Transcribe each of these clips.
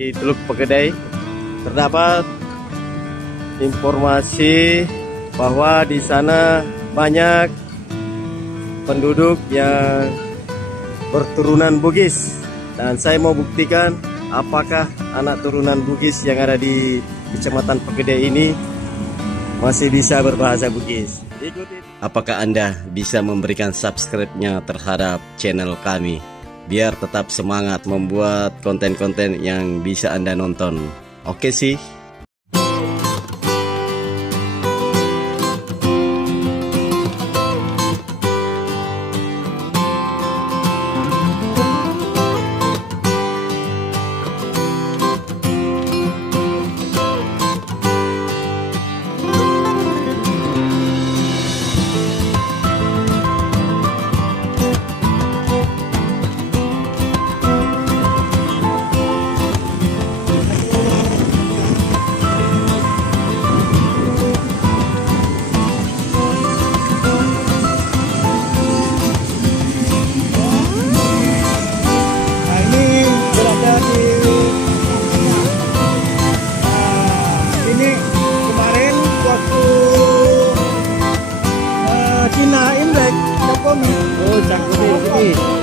Di Teluk Pegedai terdapat informasi bahwa di sana banyak penduduk yang berturunan Bugis, dan saya mau buktikan apakah anak turunan Bugis yang ada di Kecamatan Pegedai ini masih bisa berbahasa Bugis. Ikuti. Apakah Anda bisa memberikan subscribe-nya terhadap channel kami biar tetap semangat membuat konten-konten yang bisa Anda nonton? Oke sih.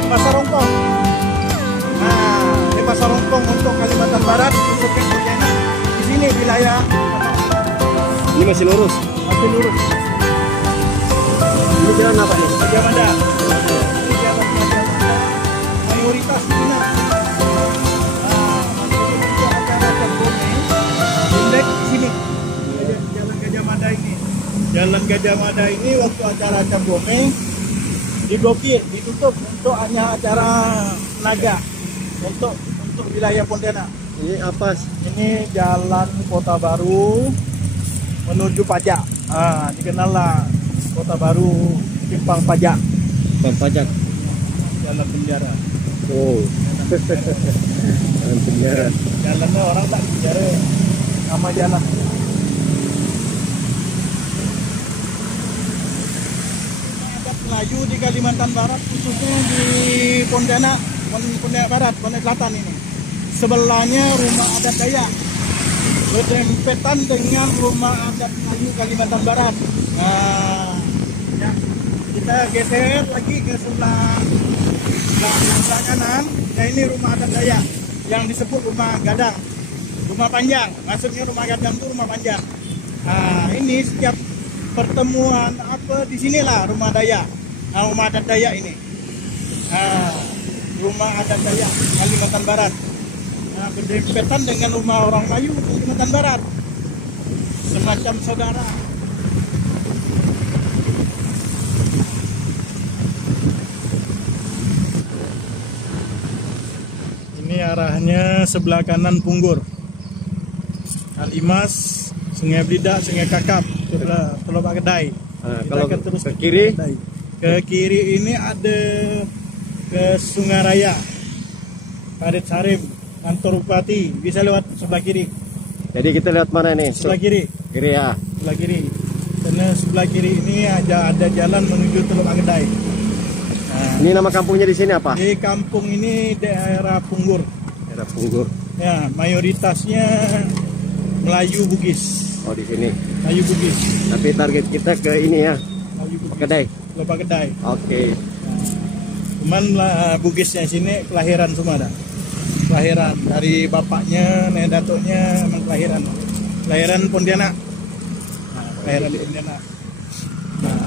Pasar Rongpong. Nah, ini Pasar Rongpong untuk Kalimantan Barat, khususnya Pontianak. Di sini wilayah. Ini masih lurus. Masih lurus. Ini jalan apa nih? Gajah Mada. Ini jalan Gajah Mada. Mayoritas di sini. Indeks di sini. Jalan Gajah Mada ini. Jalan Gajah Mada ini waktu acara Cap Gomeh diblokir, ditutup untuk hanya acara naga untuk wilayah Pontianak. Ini apa? Ini jalan Kota Baru menuju Pajak. Dikenal lah Kota Baru Simpang Pajak. Pajak. Jalan penjara. Oh. Jalan penjara. Jalannya orang tak penjara. Nama jalan. Melayu di Kalimantan Barat, khususnya di Pontianak Barat, Pontianak Selatan ini. Sebelahnya rumah adat Dayak, berdempetan dengan rumah adat Melayu Kalimantan Barat. Nah, ya, kita geser lagi ke sebelah kanan. Ya, ini rumah adat Dayak yang disebut rumah gadang, rumah panjang. Maksudnya rumah gadang itu rumah panjang. Nah, ini setiap pertemuan apa di sinilah rumah Dayak, rumah adat Dayak ini. Rumah adat Dayak Kalimantan Barat. Berdempetan dengan rumah orang Melayu Kalimantan Barat, semacam saudara. Ini arahnya sebelah kanan Punggur, Kalimas, Sungai Blidak, Sungai Kakap, Teluk Pegedai. Kalau terus ke kiri? Ke kiri ini ada ke Sungai Raya, Parit Sarim, kantor Bupati. Bisa lewat sebelah kiri. Jadi kita lihat mana nih? Sebelah kiri. Kiri ya. Sebelah kiri. Karena sebelah kiri ini ada jalan menuju Teluk Pegedai. Nah, Ini nama kampungnya di sini apa? di kampung ini daerah Punggur. Daerah Punggur. Ya, mayoritasnya Melayu Bugis. Oh, di sini. Melayu Bugis. Tapi target kita ke ini ya, Melayu Bugis. Pegedai. Teluk Pegedai. Oke. Cuman Bugisnya sini kelahiran semua dah. Kelahiran dari bapaknya, nenek datuknya emang kelahiran Pontianak. Kelahiran di Pontianak. Nah,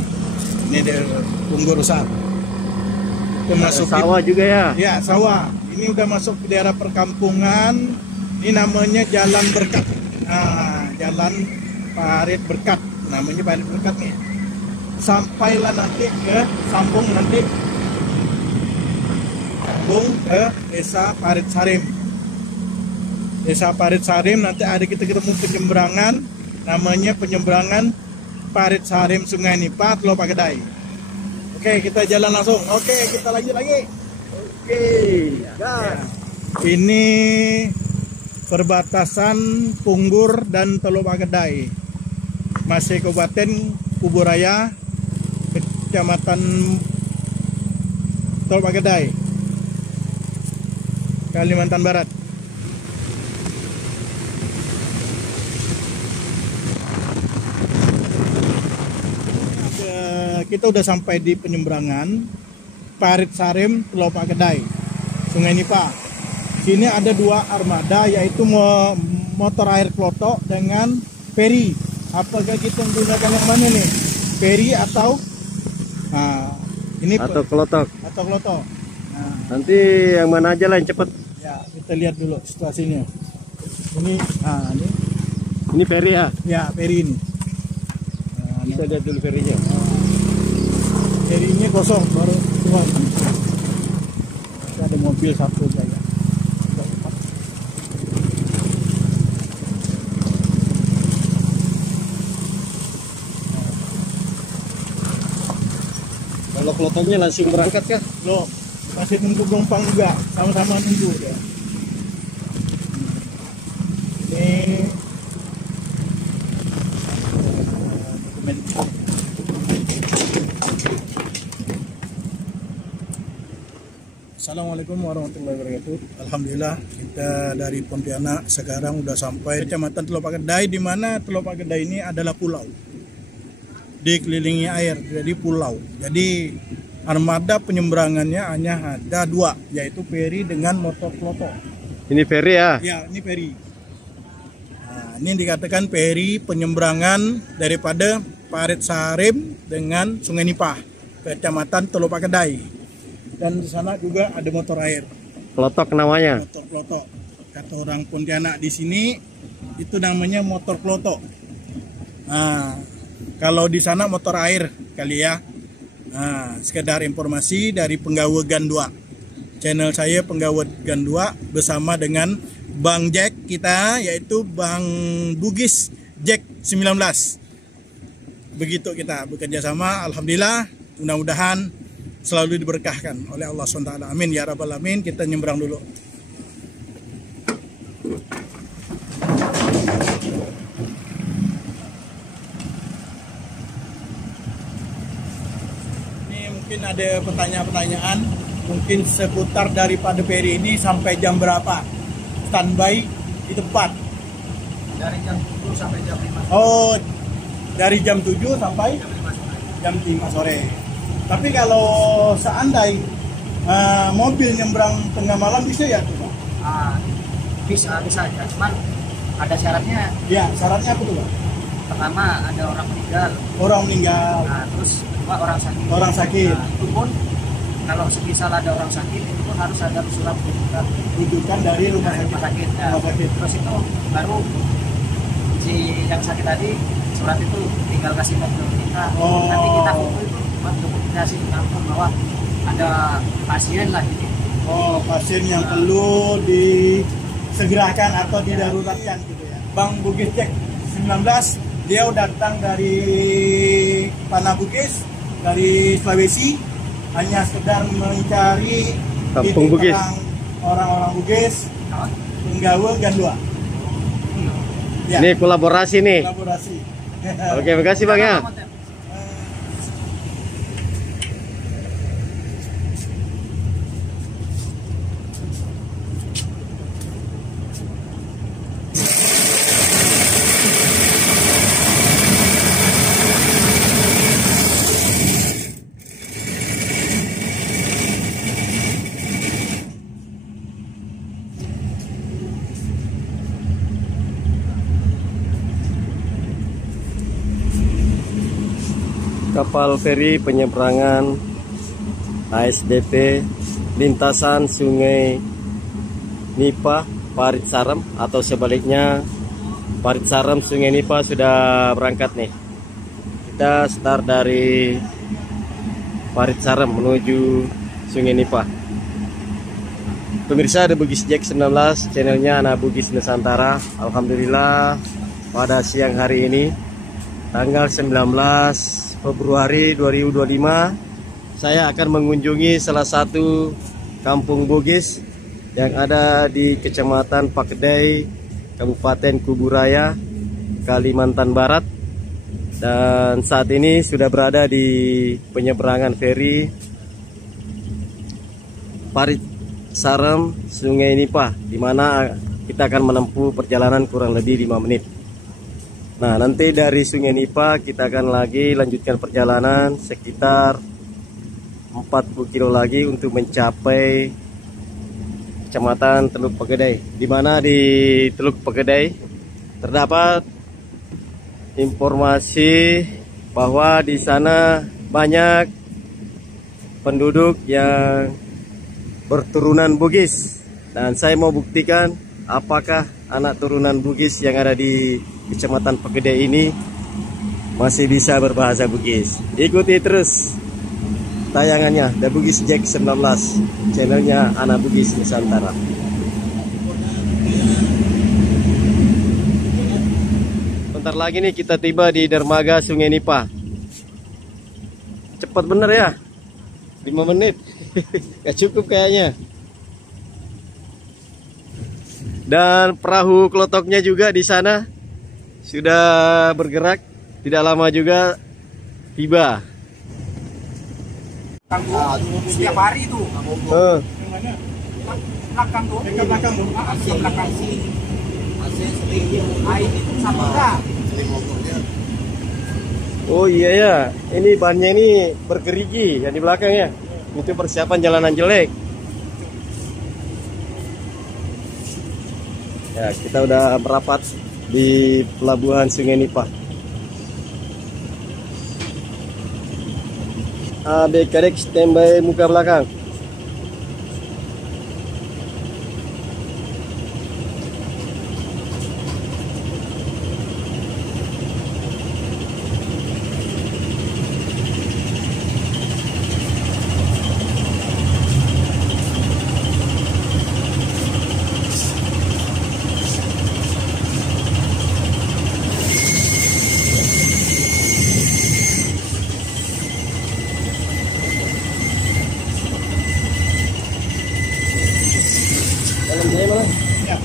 ini dari Punggur Besar. Masuk sawah juga ya? Ya, sawah. Ini udah masuk ke daerah perkampungan. Ini namanya Jalan Berkat. Jalan Parit Berkat. Namanya Parit Berkat nih. Sampailah nanti ke sambung nanti ke Desa Parit Sarim. Desa Parit Sarim nanti ada kita ketemu penyeberangan, namanya penyeberangan Parit Sarim Sungai Nipa, Teluk Pegedai. Oke, kita jalan langsung. Oke, kita lanjut lagi. Oke, ya. Ini perbatasan Punggur dan Teluk Pegedai, masih Kabupaten Kuburaya, Kecamatan Teluk Pegedai, Kalimantan Barat. kita udah sampai di penyeberangan Parit Sarem, Pulau Pak Kedai, Sungai Nipah. Sini ada dua armada, yaitu motor air klotok dengan feri. Apakah kita menggunakan yang mana nih? Feri atau ini atau klotok? Atau klotok. Nah, nanti yang mana aja lah yang cepet? Ya, kita lihat dulu situasinya. Ini feri ya? Ya, feri ini. Kita lihat dulu ferinya. Feri ini kosong, baru keluar. Ada mobil satu saja. Kalau klotoknya langsung berangkat kah? Loh, masih nunggu penumpang juga, sama-sama nunggu ya. Ini dokumen. Assalamualaikum warahmatullahi wabarakatuh. Alhamdulillah kita dari Pontianak sekarang udah sampai Kecamatan Teluk Pak Kedai, di mana Teluk Pak Kedai ini adalah pulau. Dikelilingi air, jadi pulau. Jadi armada penyeberangannya hanya ada dua, yaitu feri dengan motor klotok. Ini feri ya? Ya, ini feri. Nah, ini dikatakan feri penyeberangan daripada Parit Sarem dengan Sungai Nipah, Kecamatan Teluk Pak Kedai. Dan di sana juga ada motor air. Klotok namanya? Motor klotok. Kata orang Pontianak di sini itu namanya motor klotok. Nah, kalau di sana motor air kali ya. Nah, sekedar informasi dari Penggawa Gan 2. Channel saya Penggawa Gan 2 bersama dengan Bang Jack kita, yaitu Bang Bugis Jack 19. Begitu kita bekerja sama. Alhamdulillah, mudah-mudahan selalu diberkahkan oleh Allah SWT. Amin ya rabbal alamin. Kita nyebrang dulu. Mungkin ada pertanyaan-pertanyaan mungkin seputar daripada feri ini sampai jam berapa standby di tempat. Dari jam 7 sampai jam 5. Oh, dari jam 7 sampai jam 5 sore. Tapi kalau seandai mobil nyebrang tengah malam bisa ya tuh, Pak? Bisa aja, cuman ada syaratnya. Ya, syaratnya apa tuh, Pak? Pertama ada orang meninggal. Orang meninggal. Nah, terus kedua orang sakit. Orang sakit. Nah, itu pun kalau semisal ada orang sakit itu pun harus ada surat rujukan dari rumah sakit. Ya. Rumah sakit. Terus itu baru si yang sakit tadi surat itu tinggal kasih ke kita. Oh. Nanti kita foto itu buat dokumentasi di kampung bahwa ada pasien lah ini. Oh, pasien yang perlu disegerakan atau didaruratkan gitu ya. Bang Bugis Jack 19, dia datang dari Tanah Bugis, dari Sulawesi, hanya sekedar mencari Kampung Bugis, orang-orang Bugis, Penggawa Gan 2. Ya. Ini kolaborasi nih. Kolaborasi. Oke, makasih Bang ya. Kapal feri penyeberangan ASDP lintasan Sungai Nipah Parit Sarem, atau sebaliknya Parit Sarem Sungai Nipah sudah berangkat nih. Kita start dari Parit Sarem menuju Sungai Nipah. Pemirsa, ada Bugis Jack 19, channelnya anak Bugis Nusantara. Alhamdulillah pada siang hari ini tanggal 19 Februari 2025 saya akan mengunjungi salah satu kampung Bugis yang ada di Kecamatan Pak Kedai, Kabupaten Kuburaya, Kalimantan Barat. Dan saat ini sudah berada di penyeberangan feri Parit Sarem Sungai Nipah, di mana kita akan menempuh perjalanan kurang lebih 5 menit. Nah, nanti dari Sungai Nipa kita akan lagi lanjutkan perjalanan sekitar 40 kilo lagi untuk mencapai Kecamatan Teluk Pegedai. Di mana di Teluk Pegedai terdapat informasi bahwa di sana banyak penduduk yang berturunan Bugis, dan saya mau buktikan apakah anak turunan Bugis yang ada di Kecamatan Pegedai ini masih bisa berbahasa Bugis. Ikuti terus tayangannya The Bugis Jack 19, channelnya Anak Bugis Nusantara. Bentar lagi nih kita tiba di dermaga Sungai Nipa. Cepat bener ya, 5 menit. Gak cukup kayaknya. Dan perahu kelotoknya juga di sana sudah bergerak, tidak lama juga tiba. Setiap hari itu. Belakang tuh. Dekat belakang tuh. Belakang sih. Air itu sama enggak? Oh iya ya, ini bannya ini bergerigi yang di belakang ya. Itu persiapan jalanan jelek. Ya, kita udah merapat di pelabuhan Sungai Nipa. Adik-adik standby muka belakang. Ya.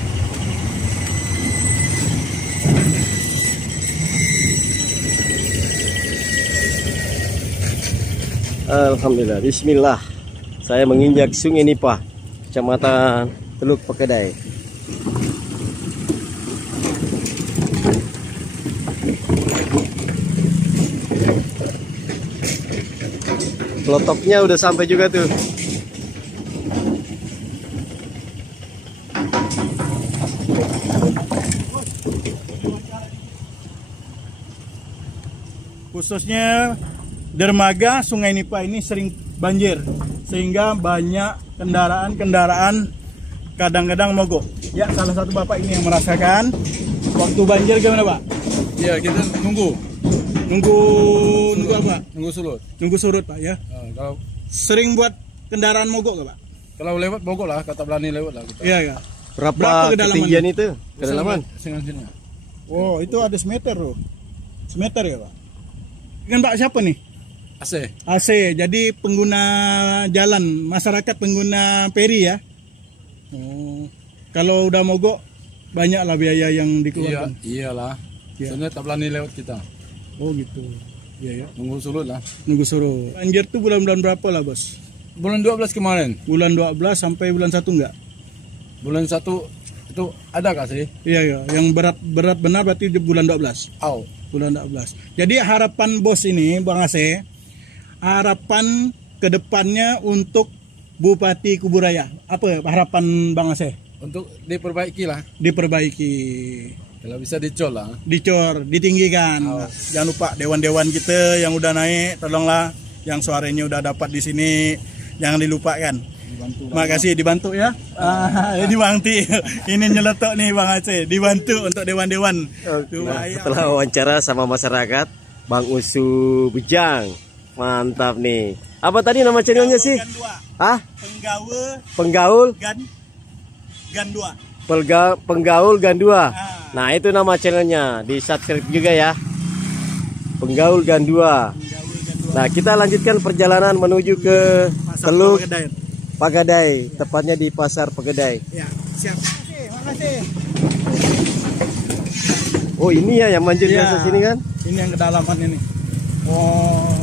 Alhamdulillah, bismillah. Saya menginjak Sungai Nipa, Kecamatan Teluk Pegedai. Kelotoknya udah sampai juga tuh. Khususnya dermaga Sungai Nipa ini sering banjir, sehingga banyak kendaraan kadang-kadang mogok. Ya, salah satu bapak ini yang merasakan waktu banjir. Gimana Pak? Iya, kita nunggu apa? Nunggu surut. Nunggu surut Pak ya. Kalau Sering buat kendaraan mogok nggak Pak? lewat mogok lah, kata berani lewat lah kita. Iya ya. Berapa kedalaman? ketinggian itu? Kedalaman? Sini. Oh, itu ada semeter loh. Semeter ya Pak? Kan Pak siapa nih? AC. Jadi pengguna jalan, masyarakat pengguna feri ya. Oh, kalau udah mogok banyaklah biaya yang dikeluarkan. Iyalah. Iya. Sebenarnya tak berani lewat kita. Oh gitu. Iya ya. Nunggu surut lah. Nunggu suruh. Banjir tuh bulan-bulan berapa lah Bos? Bulan 12 kemarin. Bulan 12 sampai bulan 1 enggak? Bulan 1 itu ada kah sih? Iya ya. Yang berat benar berarti di bulan 12. Bulan 12. Jadi harapan Bos ini Bang Aceh, harapan kedepannya untuk Bupati Kuburaya, apa harapan Bang Aceh? Untuk diperbaiki lah. Diperbaiki, Kalau bisa dicor lah. dicor, ditinggikan. Jangan lupa dewan-dewan kita yang udah naik, tolonglah yang suaranya udah dapat di sini, jangan dilupakan. Makasih dibantu ya. Ini Bang Ti, ini nyeletok nih Bang Aceh, dibantu untuk dewan-dewan. Nah, setelah wawancara sama masyarakat, Bang Usu Bujang, mantap nih. Apa tadi nama channelnya sih? Gan 2. Hah? Penggaul Penggaul? Gan 2. Penggaul Gan 2. Nah, itu nama channelnya, di subscribe juga ya. Penggaul Gan 2. Nah, kita lanjutkan perjalanan menuju ke Teluk Pegedai, tepatnya di Pasar Pegedai. Ya, siap. Makasih. Oh, ini ya yang banjirnya ke sini kan? Ini yang kedalaman ini. Oh.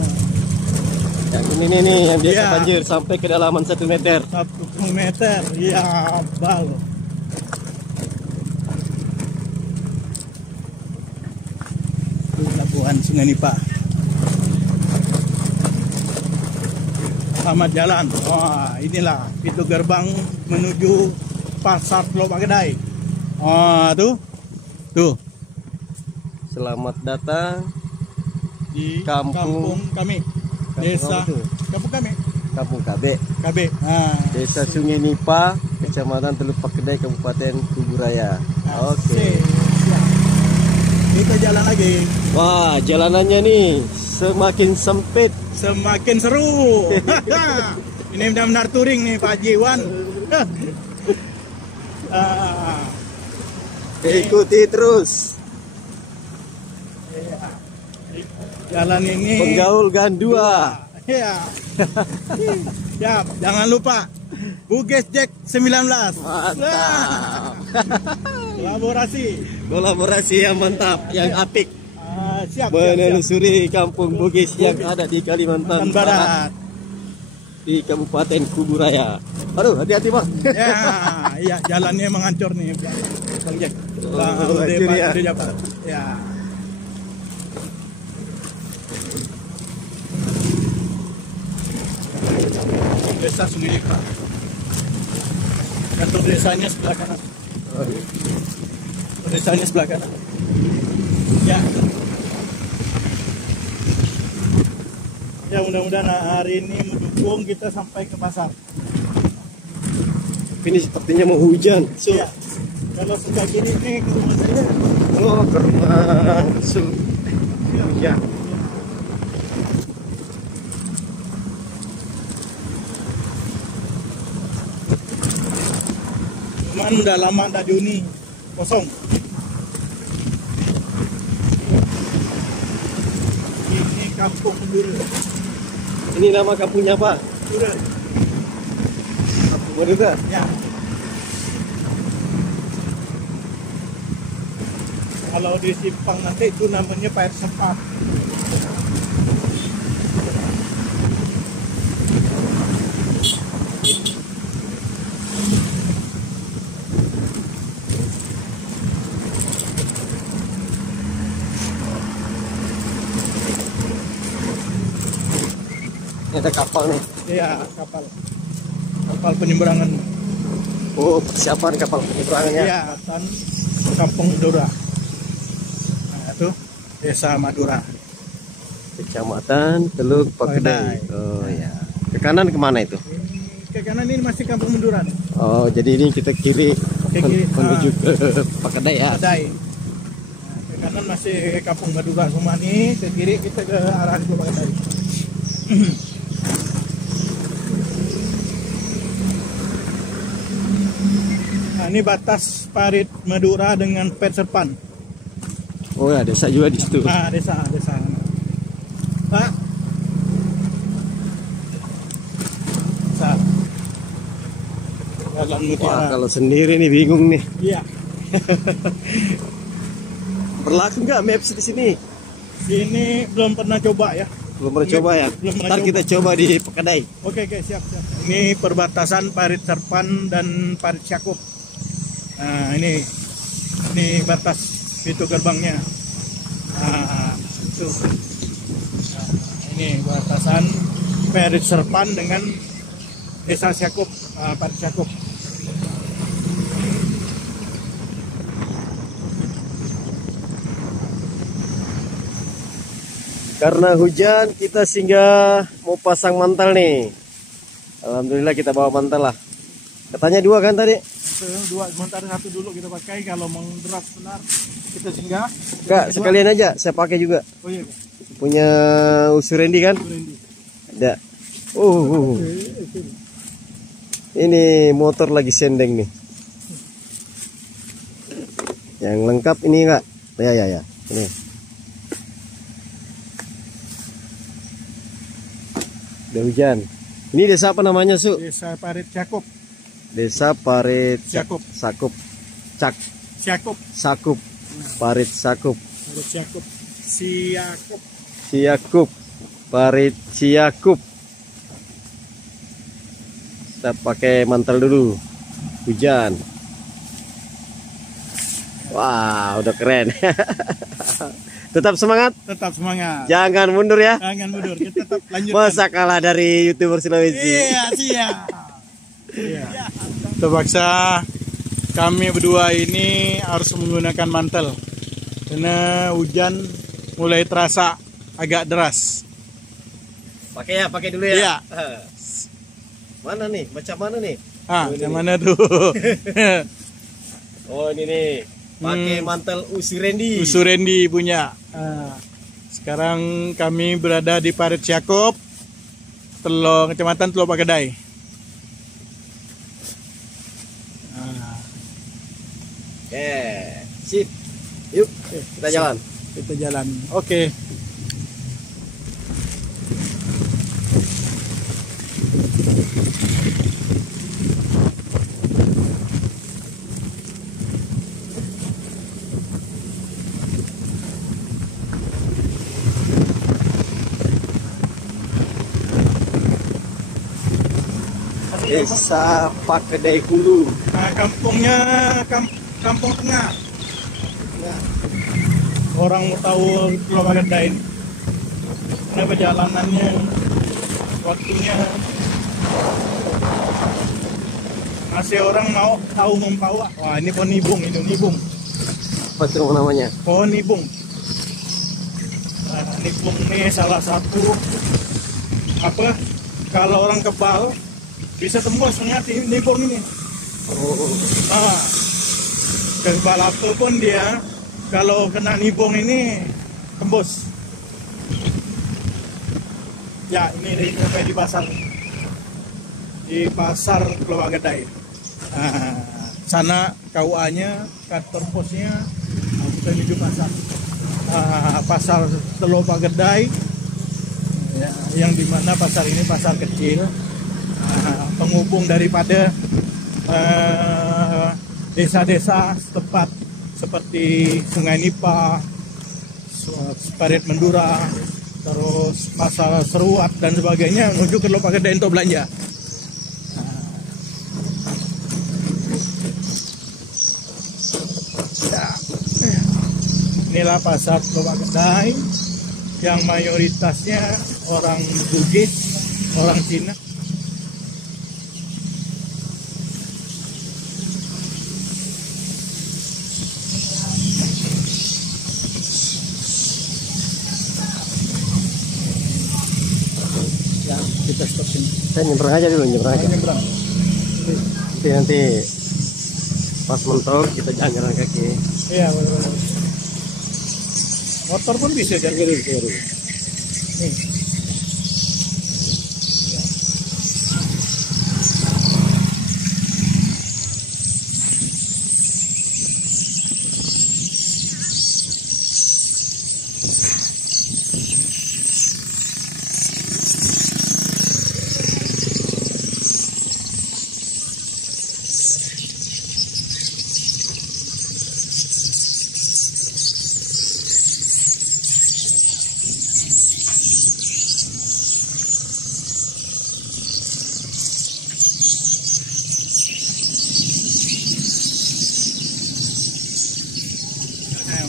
Yang ini nih yang biasa Iya. banjir sampai kedalaman 1 meter. 1 meter. Ya, bal. jembatan Sungai Nipa. Selamat jalan. Wah, inilah pintu gerbang menuju Pasar Teluk Bagedai. Wah, tuh. Selamat datang Di Kampung kami. Desa apa tuh? Kampung kami. Kampung KB, KB. Nah, Desa Sungai Nipa, Kecamatan Teluk Pakedai, Kabupaten Kuburaya. Oke. siap. Kita jalan lagi. Wah, jalanannya nih semakin sempit. Semakin seru. Ini benar-benar touring nih Pak Jiwan. Ikuti terus. Jalan ini Penggaul Gandua. ya. Siap, jangan lupa Bugis Jack 19. Mantap. Kolaborasi yang mantap, yang apik. siap. Menelusuri kampung Bugis yang ada di Kalimantan Barat, Barat. di Kabupaten Kuburaya. Aduh, hati-hati Bang. Iya, jalannya emang hancur nih, Bang Jack. hancur ya. Ya. Desa Sungai Nipa. Kantor desanya sebelah kanan. Desanya sebelah kanan. Ya. Ya, mudah-mudahan hari ini mendukung kita sampai ke pasar. Ini sepertinya mau hujan. Iya. Kalau sudah gini nih ke rumah saya. Oh, ke rumah ya. Cuman udah lama ada dihuni kosong. Ini kampung Madura. Ini nama kampungnya apa? Madura. Kampung Madura. Ya. Kalau di Simpang nanti itu namanya Pair Sempat. Ini ada kapal nih. Iya, kapal penyeberangan. Oh, persiapan kapal penyeberangannya. Iya, dan Kampung Madura. Nah, itu Desa Madura. Kecamatan Teluk Pakedai. Pakedai. Oh ya. Ke kanan kemana itu? Ke kanan ini masih Kampung Madura. Oh, jadi ini kita kiri kiri. menuju ke Pakedai ya. Pakedai. Nah, ke kanan masih Kampung Madura semua nih, ke kiri kita ke arah Teluk Pakedai. Nah, ini batas Parit Madura dengan Pet Serpan. Oh ya, desa juga di situ. Nah, desa. Pak. Desa. Jalan Wah, Mutiara. kalau sendiri nih bingung nih. Iya. Berlaku nggak maps di sini? Sini belum pernah coba ya. Belum pernah coba ya? Belum pernah Ntar coba. kita coba di Pakedai. Oke, siap. Ini perbatasan Parit Serpan dan Parit Syakup. Nah, ini batas pintu gerbangnya. Nah, itu. Nah, ini batasan Parit Serpan dengan Desa Syakup, Parit Syakup. Karena hujan, kita singgah mau pasang mantel nih. Alhamdulillah kita bawa mantel lah. Katanya 2 kan tadi? Itu 2, sementara 1 dulu kita pakai. Kalau mau deras benar kita singgah. Enggak, sekalian aja saya pakai juga. Oh iya, Punya Usu Randy kan? Randy. Ada. Ini motor lagi sendeng nih. Yang lengkap ini enggak? Ya. Ini. Udah hujan. Ini desa apa namanya, Su? Desa Parit Syakup. Desa Parit Syakup. Sakup. Syakup. Sakup. Parit Sakup. Parit Syakup. Siakup. Siakup. Parit Siakup. Kita pakai mantel dulu. Hujan. Wah, udah keren. Tetap semangat, Tetap semangat. jangan mundur ya. Jangan mundur, kita tetap lanjutkan. Masa kalah dari YouTuber Sulawesi. Iya, siap. Iya. Terpaksa kami berdua ini harus menggunakan mantel karena hujan mulai terasa agak deras. Pakai dulu ya. Iya. Mana nih? Macam mana nih? Yang mana tuh? Oh ini nih. Pakai mantel Usurendi. Usurendi punya. Sekarang kami berada di Parit Siakop, Kecamatan Teluk Pagedai. Oke, sip. Yuk, kita jalan. Kita jalan. Oke. Desa Pagedai Hulu. Kampungnya kampung tengah. Ya. Orang mau tahu Teluk Pagedai ini. Karena perjalanannya, waktunya masih orang mau tahu Mempawah. Wah ini pohon nibung, itu nibung. Apa itu namanya? Pohon nibung. Nibung ini salah satu kalau orang kebal bisa tembus ternyata nibung ini. Kebal apapun dia kalau kena nibung ini tembus. Ya ini sampai di pasar Teluk Pagedai. Sana KUA-nya, kantor posnya, kita menuju pasar. Pasar Teluk Pagedai, ya, yang dimana pasar ini pasar kecil, penghubung daripada desa-desa setempat seperti Sungai Nipa, Parit Mendura, terus Pasar Seruat dan sebagainya menuju ke Teluk Pagedai untuk belanja. Inilah pasar Teluk Pagedai yang mayoritasnya orang Bugis, orang Cina. Ya, kita stop sini. Saya nyebrang aja dulu, nyebrang aja. Nyebrang. Nanti pas mentok kita jalan kaki. Iya, benar-benar. Motor pun bisa jadi kiri.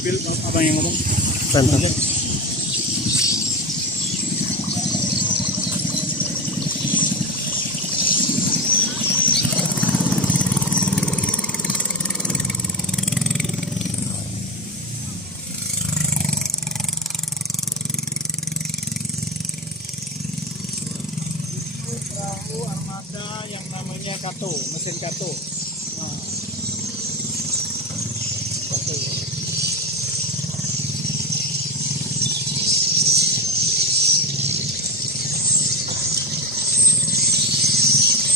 Ambil apa yang ngomong? Santai. Perahu armada yang namanya Kato, mesin Kato. Kato.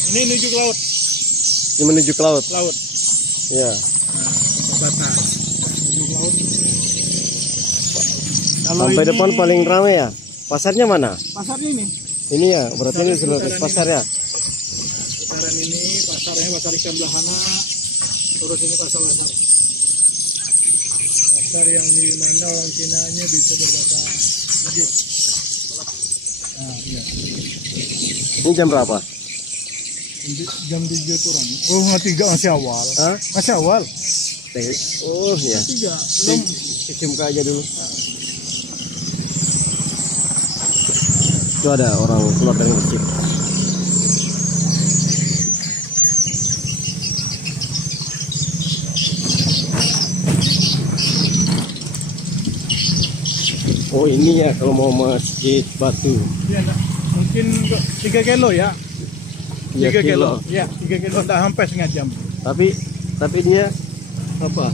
Ini menuju ke laut. Ini menuju ke laut. Laut. Ya. Batas. Menuju ke laut. Kalau Sampai ini, depan paling ramai ya. Pasarnya mana? pasarnya ini. Ini ya, berarti ini seluruh pasar ya. Putaran ini pasarnya pasar ikan belahana. Terus ini pasar. Pasar yang di mana orang Cina-nya bisa berbahasa Bugis. Iya. Ini jam berapa? Jam 3 kurang. Oh, 3 masih awal. Hah? Masih awal. Oh ya. 3. Belum. Cium aja dulu. Itu ada orang keluar dari masjid. Oh ini ya kalau mau masjid Batu. Iya, nak. Mungkin 3 kilo ya. 3 kilo. Ya, 3 kilo dah hampir setengah jam. Tapi dia apa?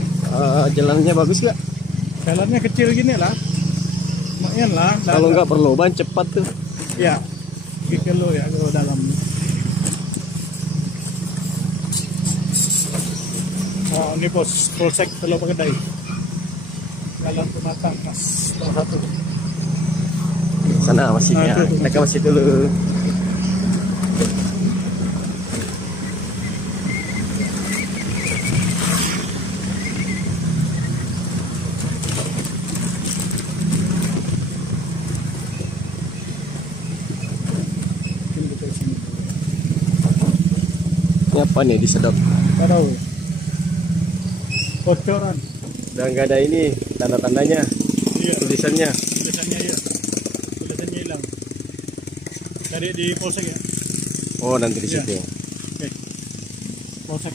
Jalannya bagus gak? Jalannya kecil gini lah. Lumayan lah. Kalau nggak berloban cepat tuh. Ya, 3 kilo ya kalau dalam. Oh, ini polsek Teluk Pegadai. Jalan Pematang, Mas. Salah satu. Sana masjidnya. Kita ke masjid dulu. Ini apa nih disedot? Nggak tahu. Bocoran. Udah nggak ada ini tanda-tandanya, Iya. tulisannya. Tulisannya iya. Tulisannya hilang. Cari di polsek ya. Oh nanti di Iya. situ. Oke. Polsek.